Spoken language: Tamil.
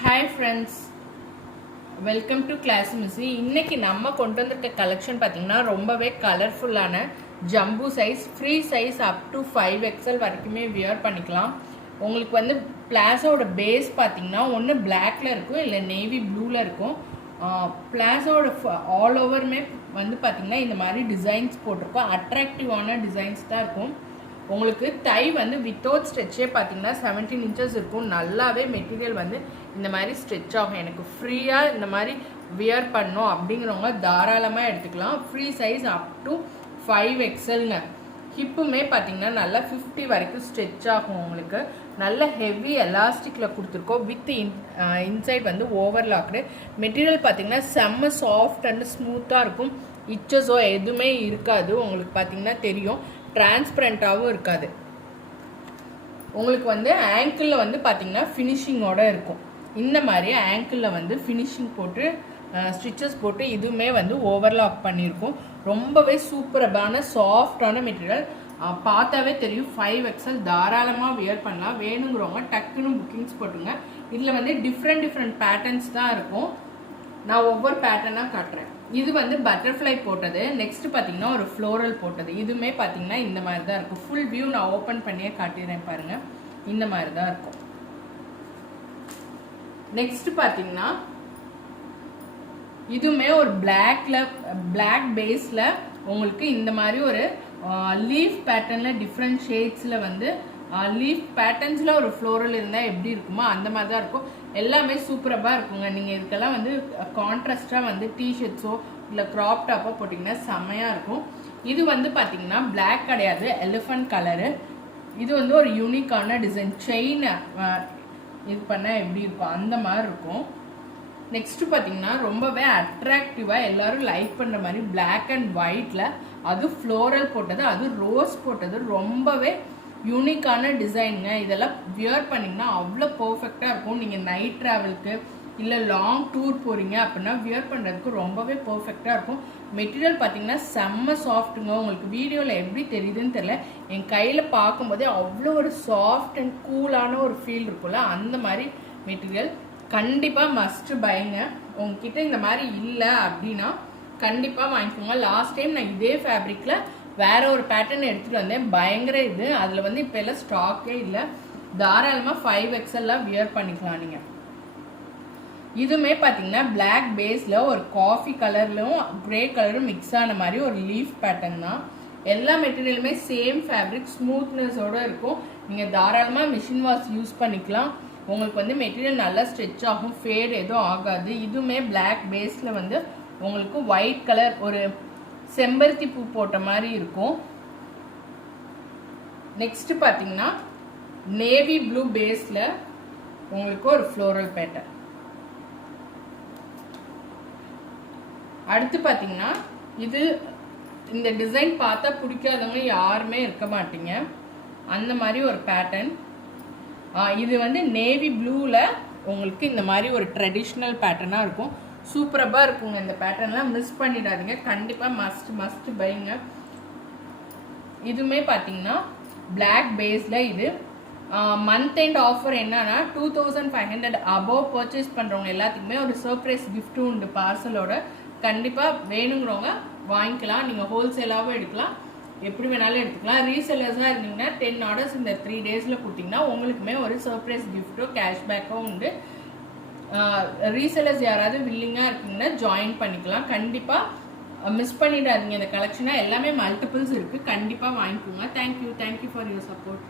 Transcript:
Hi friends, welcome to class Missy. இன்றைக்கி நம்ம கொண்டு வந்திருக்க கலெக்ஷன் பார்த்திங்கன்னா ரொம்பவே கலர்ஃபுல்லான jumbo size, free size up to 5XL வரைக்குமே வியர் பண்ணிக்கலாம். உங்களுக்கு வந்து பிளாஸோட பேஸ் பார்த்திங்கன்னா ஒன்று பிளாக்ல இருக்கும், இல்லை நேவி ப்ளூவில் இருக்கும். பிளாஸோட ஆல் ஓவருமே வந்து பார்த்திங்கன்னா இந்த மாதிரி டிசைன்ஸ் போட்டிருக்கோம். அட்ராக்டிவான டிசைன்ஸ் தான் இருக்கும். உங்களுக்கு தை வந்து வித்தவுட் ஸ்ட்ரெச்சே பார்த்தீங்கன்னா 17 inches இருக்கும். நல்லாவே மெட்டீரியல் வந்து இந்த மாதிரி ஸ்ட்ரெச் ஆகும். எனக்கு ஃப்ரீயாக இந்த மாதிரி வியர் பண்ணோம் அப்படிங்கிறவங்க தாராளமாக எடுத்துக்கலாம். ஃப்ரீ சைஸ் அப் டு 5XLங்க. ஹிப்புமே பார்த்தீங்கன்னா நல்லா 50 வரைக்கும் ஸ்ட்ரெச் ஆகும். உங்களுக்கு நல்ல ஹெவி எலாஸ்டிக்கில் கொடுத்துருக்கோம். வித் இன்சைட் வந்து ஓவர்லாக்டு மெட்டீரியல் பார்த்தீங்கன்னா செம்ம சாஃப்ட் அண்ட் ஸ்மூத்தாக இருக்கும். இச்சஸோ எதுவுமே இருக்காது. உங்களுக்கு பார்த்தீங்கன்னா தெரியும், டிரான்ஸ்பரண்ட்டாகவும் இருக்காது. உங்களுக்கு வந்து ஆங்கிளில் வந்து பார்த்தீங்கன்னா ஃபினிஷிங்கோடு இருக்கும். இந்த மாதிரி ஆங்கிளில் வந்து ஃபினிஷிங் போட்டு ஸ்டிச்சஸ் போட்டு இதுவுமே வந்து ஓவர்லாக் பண்ணியிருக்கும். ரொம்பவே சூப்பரான சாஃப்டான மெட்டீரியல். பார்த்தாவே தெரியும் 5XL தாராளமாக வியர் பண்ணலாம். வேணுங்கிறவங்க டக்குன்னு புக்கிங்ஸ் போட்டுங்க. இதில் வந்து டிஃப்ரெண்ட் பேட்டர்ன்ஸ் தான் இருக்கும். நான் ஒவ்வொரு பேட்டர்னாக காட்டுறேன். இது வந்து பட்டர்ஃப்ளை போட்டது. நெக்ஸ்ட் பார்த்தீங்கன்னா ஒரு ஃப்ளோரல் போட்டது. இதுவுமே பார்த்தீங்கன்னா இந்த மாதிரி தான் இருக்கும். ஃபுல் வியூ நான் ஓப்பன் பண்ணியே காட்டிடுறேன் பாருங்கள். இந்த மாதிரி தான் இருக்கும். நெக்ஸ்ட் பார்த்தீங்கன்னா இதுவுமே ஒரு பிளாக் பேஸில் உங்களுக்கு இந்த மாதிரி ஒரு லீஃப் பேட்டர்னில் டிஃப்ரெண்ட் ஷேட்ஸில் வந்து லீஃப் பேட்டர்ன்ஸில் ஒரு ஃப்ளோரல் இருந்தால் எப்படி இருக்குமோ அந்த மாதிரி தான் இருக்கும். எல்லாமே சூப்பராக இருக்குங்க. நீங்கள் இதுக்கெல்லாம் வந்து கான்ட்ராஸ்டாக வந்து டிஷர்ட்ஸோ இல்லை க்ராப் டாப்போ போட்டிங்கன்னா செம்மையாக இருக்கும். இது வந்து பார்த்தீங்கன்னா பிளாக் கிடையாது, எலிஃபண்ட் கலரு. இது வந்து ஒரு யூனிக்கான டிசைன். செயின் இது பண்ணால் எப்படி இருக்கும் அந்த மாதிரி இருக்கும். நெக்ஸ்ட்டு பார்த்தீங்கன்னா ரொம்பவே அட்ராக்டிவாக எல்லோரும் லைக் பண்ணுற மாதிரி பிளாக் அண்ட் ஒயிட்டில், அது ஃப்ளோரல் போட்டது, அது ரோஸ் போட்டது. ரொம்பவே யூனிக்கான டிசைனுங்க. இதெல்லாம் வியர் பண்ணிங்கன்னா அவ்வளோ பர்ஃபெக்டாக இருக்கும். நீங்கள் நைட் ட்ராவலுக்கு இல்லை லாங் டூர் போகிறீங்க அப்படின்னா வியர் பண்ணுறதுக்கு ரொம்பவே பர்ஃபெக்டாக இருக்கும். மெட்டீரியல் பார்த்தீங்கன்னா செம்ம சாஃப்ட்டுங்க. உங்களுக்கு வீடியோவில் எப்படி தெரியுதுன்னு தெரியல, என் கையில் பார்க்கும்போதே அவ்வளோ ஒரு சாஃப்ட் அண்ட் கூலான ஒரு ஃபீல் இருக்கும்ல, அந்த மாதிரி மெட்டீரியல். கண்டிப்பாக மஸ்ட் பைங்க. உங்ககிட்ட இந்த மாதிரி இல்லை அப்படின்னா கண்டிப்பாக வாங்கிக்கோங்க. லாஸ்ட் டைம் நான் இதே ஃபேப்ரிக்கில் வேற ஒரு பேட்டர்ன் எடுத்துகிட்டு வந்தேன். பயங்கர இது. அதில் வந்து இப்போ எல்லாம் ஸ்டாக்கே இல்லை. தாராளமாக 5XLலாம் வியர் பண்ணிக்கலாம் நீங்கள். இதுவுமே பார்த்தீங்கன்னா பிளாக் பேஸில் ஒரு காஃபி கலர்லும் கிரே கலரும் மிக்ஸ் ஆன மாதிரி ஒரு லீஃப் பேட்டர்ன் தான். எல்லா மெட்டீரியலுமே சேம் ஃபேப்ரிக், ஸ்மூத்னஸோடு இருக்கும். நீங்கள் தாராளமாக மிஷின் வாஷ் யூஸ் பண்ணிக்கலாம். உங்களுக்கு வந்து மெட்டீரியல் நல்லா ஸ்ட்ரெச் ஆகும், ஃபேட் எதுவும் ஆகாது. இதுவுமே பிளாக் பேஸில் வந்து உங்களுக்கு ஒயிட் கலர் ஒரு செம்பருத்தி பூ போட்ட மாதிரி இருக்கும். நெக்ஸ்ட் பார்த்தீங்கன்னா நேவி ப்ளூ பேஸில் உங்களுக்கு ஒரு ஃப்ளோரல் பேட்டர்ன். அடுத்து பார்த்தீங்கன்னா இது இந்த டிசைன் பார்த்தா பிடிக்காதவங்க யாருமே இருக்க மாட்டீங்க. அந்த மாதிரி ஒரு பேட்டர்ன். இது வந்து நேவி ப்ளூவில் உங்களுக்கு இந்த மாதிரி ஒரு ட்ரெடிஷ்னல் பேட்டர்னாக இருக்கும். சூப்பராக இருக்குங்க. இந்த பேட்டர்ன்லாம் மிஸ் பண்ணிடாதீங்க. கண்டிப்பாக மஸ்ட் பைங்க. இதுவுமே பார்த்தீங்கன்னா பிளாக் பேஸில் இது மந்த் எண்ட் ஆஃபர் என்னன்னா 2500 அபோவ் பர்ச்சேஸ் பண்ணுறவங்க எல்லாத்துக்குமே ஒரு சர்ப்ரைஸ் கிஃப்ட்டும் உண்டு பார்சலோட. கண்டிப்பாக வேணுங்கிறவங்க வாங்கிக்கலாம். நீங்கள் ஹோல்சேலாகவும் எடுக்கலாம், எப்படி வேணாலும் எடுத்துக்கலாம். ரீசெல்லர்ஸாக இருந்தீங்கன்னா 10 orders இந்த 3 daysல கொடுத்தீங்கன்னா உங்களுக்குமே ஒரு சர்ப்ரைஸ் கிஃப்ட்டோ கேஷ்பேக்கோ உண்டு. ரீசெல்லர்ஸ் யாராவது வில்லிங்காக இருக்கீங்கன்னா ஜாயின் பண்ணிக்கலாம். கண்டிப்பாக மிஸ் பண்ணிடாதீங்க இந்த கலெக்ஷனாக. எல்லாமே மல்டிபிள்ஸ் இருக்குது. கண்டிப்பாக வாங்கிக்கோங்க. Thank you for your support.